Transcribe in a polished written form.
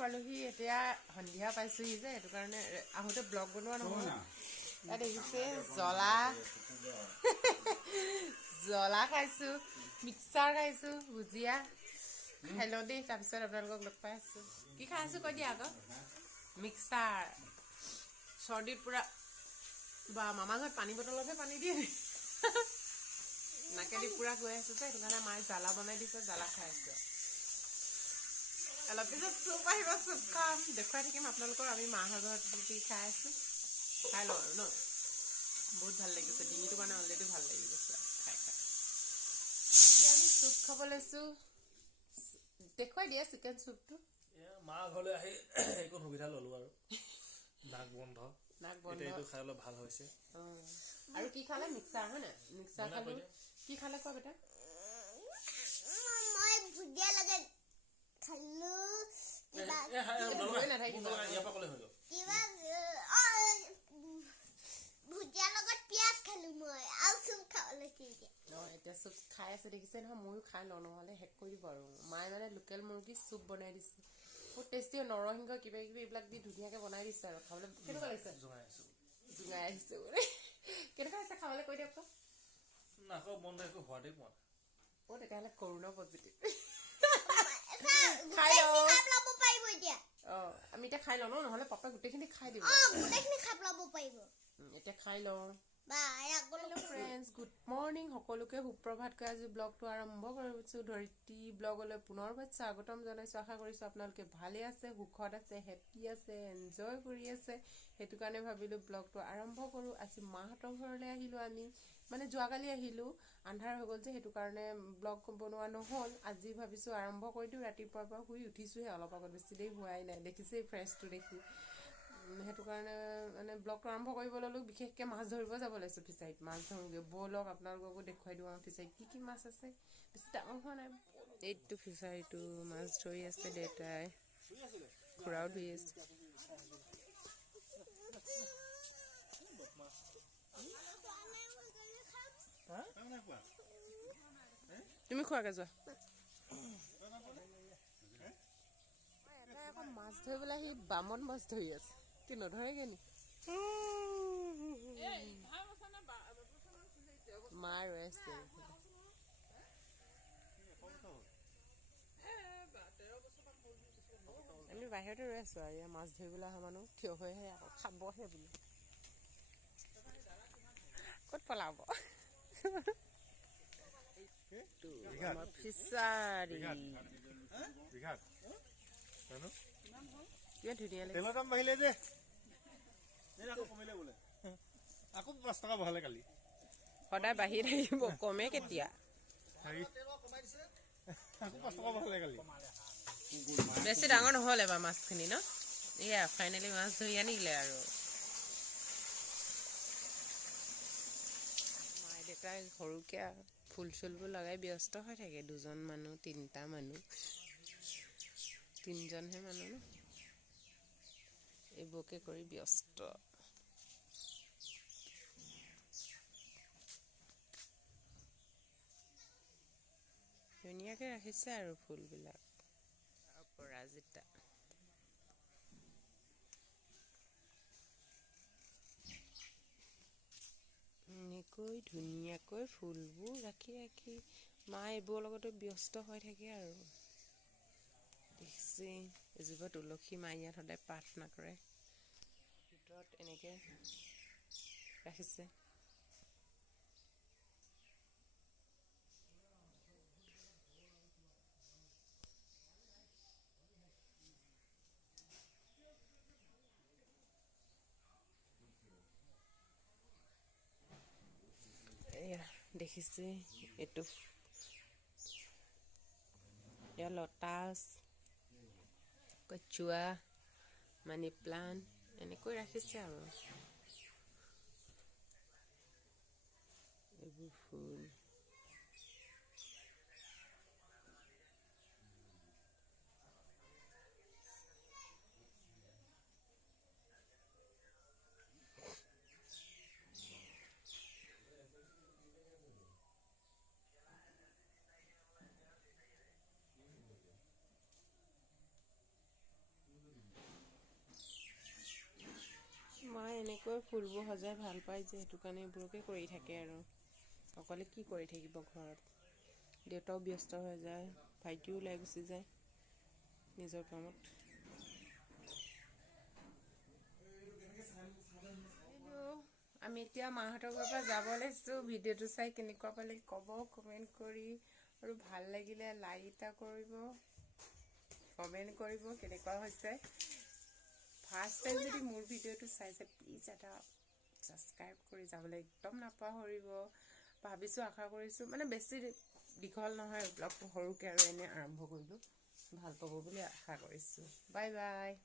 পালোহি এতিয়া সন্ধিয়া পাইছোহি যে সেইটো কাৰণে আহোঁতে ব্লগ বনোৱা নহয় ইয়াত দেখিছে জ্বলা খাইছোঁ মিক্সাৰ খাইছোঁ ভুজিয়া খাই লওঁ দেই তাৰপিছত আপোনালোকক লগ পাই আছোঁ কি খাই আছোঁ কৈ দিয়া আকৌ মিক্সাৰ চৰ্দিত পূৰা বা মামা ঘৰত পানী বটলতহে পানী দিয়ে নাকেদি পূৰা গৈ আছোঁ যে সেইটো কাৰণে মায়ে জ্বালা বনাই দিছে জ্বালা খাই আছোঁ অলপ পিছত চুপ আহিব চুপ খাম দেখুৱাই থাকিম আপোনালোকৰ আমি মাহঁতৰ ঘৰত কি খাই আছোঁ খাই লওঁ আৰু ন বহুত ভাল লাগিছে ডিঙিটো মানে অলৰেডি ভাল লাগি গৈছে খাই খাই এতিয়া আমি চুপ খাব লৈছোঁ দেখুৱাই দিয়ে চিকেন চুপটো মা ঘৰলৈ আহি একো সুবিধা ল'লোঁ আৰু নাক বন্ধ এইটো খাই অলপ ভাল হৈছে আৰু কি খালে মিক্সাৰ হয় নাই মিক্সাৰ খালোঁ কি খালে কোৱা বেটা মই ভুজিয়া লগাই খালোঁ ভুজিয়া লগত পিঁয়াজ খালোঁ মই আৰু চুপ খাব লৈছোঁ এতিয়া চুপ খাই আছে দেখিছে নহয় ময়ো খাই লওঁ নহ'লে শেষ কৰি দিব আৰু মায়ে মানে লোকেল মুৰ্গী চুপ বনাই দিছে বহুত টেষ্টি নৰসিংহ কিবা কিবি এইবিলাক দি ধুনীয়াকৈ বনাই দিছে আৰু খাবলৈ কেনেকুৱা লাগিছে জোঙাই আহিছে বোলে কেনেকুৱা হৈছে খাবলৈ কৈ দিয়ক নাকৰ বন্ধ একো সোৱাদেই পোৱা তেতিয়াহ'লে কৰোণা পজিটিভ আমি এতিয়া খাই লওঁ নহ'লে পাপাই গোটেইখিনি খাই দিব এতিয়া খাই লওঁ ফ্ৰেণ্ডছ গুড মৰ্ণিং সকলোকে সুপ্ৰভাতকৈ আজি ব্লগটো আৰম্ভ কৰিছোঁ ধৰিত্ৰী ব্লগলৈ পুনৰ স্বাগতম জনাইছোঁ আশা কৰিছোঁ আপোনালোকে ভালে আছে সুখত আছে হেপ্পী আছে এনজয় কৰি আছে সেইটো কাৰণে ভাবিলোঁ ব্লগটো আৰম্ভ কৰোঁ আজি মাহঁতৰ ঘৰলৈ আহিলোঁ আমি মানে যোৱাকালি আহিলোঁ আন্ধাৰ হৈ গ'ল যে সেইটো কাৰণে ব্লগ বনোৱা নহ'ল আজি ভাবিছোঁ আৰম্ভ কৰি দিওঁ ৰাতিপুৱাৰ পৰা শুই উঠিছোঁহে অলপ আগত বেছি দেৰি হোৱাই নাই দেখিছেই ফ্ৰেছটো দেখি সেইটো কাৰণে মানে ব্লগটো আৰম্ভ কৰিব ল'লোঁ বিশেষকৈ মাছ ধৰিব যাব লৈছোঁ ফিচাৰীত মাছ ধৰোঁগৈ ব'লক আপোনালোককো দেখুৱাই দিওঁ আৰু ফিচাৰীত কি মাছ আছে বেছি ডাঙৰ হোৱা নাই এইটো ফিচাৰীটো মাছ ধৰি আছে দেউতাই খুৰাও ধৰি আছে তুমি খোৱাকৈ যোৱা এটা আকৌ মাছ ধৰিবলৈ আহি বামত মাছ ধৰি আছে কি নধৰেগৈ নি মা ৰৈ আছে আমি বাহিৰতে ৰৈ আছোঁ আৰু ইয়াৰ মাছ ধৰিবলৈ অহা মানুহ থিয় হৈহে আকৌ খাবহে বোলে ক'ত পলাব আমাৰ ফিচাৰী কিমান ধুনীয়া তেলৰ দাম বাঢ়িলে যে আকৌ 5 টকা বঢ়ালে কালি সদায় বাঢ়ি থাকিব কমে কেতিয়া বেছি ডাঙৰ নহ'ল এবাৰ মাছখিনি ন এয়া ফাইনেলি মাছ ধৰি আনিলে আৰু মায়ে দেউতাই সৰুকৈ ফুল চুলবোৰ লগাই ব্যস্ত হৈ থাকে দুজন মানুহ 3টা মানুহ 3জনহে মানুহ ন এইবোৰকে কৰি ব্যস্ত ধুনীয়াকৈ ৰাখিছে আৰু ফুলবিলাক অপৰাজিতা এনেকৈ ধুনীয়াকৈ ফুলবোৰ ৰাখি ৰাখি মা এইবোৰৰ লগতো ব্যস্ত হৈ থাকে আৰু দেখিছে এজোপা তুলসী মা ইয়াত সদায় প্ৰাৰ্থনা কৰে ভিতৰত এনেকৈ ৰাখিছে এয়া দেখিছে এইটো এয়া লটাছ কচুৱা মানি প্লাণ্ট এনেকৈ ৰাখিছে আৰু এইবোৰ ফুল ফুলবোৰ সজাই ভাল পায় যে সেইটো কাৰণে এইবোৰকে কৰি থাকে আৰু অকলে কি কৰি থাকিব ঘৰত দেউতাও ব্যস্ত হৈ যায় ভাইটিও ওলাই গুচি যায় নিজৰ কামত আমি এতিয়া মাহঁতৰ ঘৰৰ পৰা যাব লৈছোঁ ভিডিঅ'টো চাই কেনেকুৱা পালে ক'ব কমেণ্ট কৰি আৰু ভাল লাগিলে লাইক এটা কৰিব কমেণ্ট কৰিব কেনেকুৱা হৈছে ফাৰ্ষ্ট টাইম যদি মোৰ ভিডিঅ'টো চাইছে প্লিজ এটা ছাবস্ক্ৰাইব কৰি যাবলৈ একদম নাপাহৰিব ভাবিছোঁ আশা কৰিছোঁ মানে বেছি দীঘল নহয় ব্লগটো সৰুকৈ আৰু এনেই আৰম্ভ কৰিলোঁ ভাল পাব বুলি আশা কৰিছোঁ বাই বাই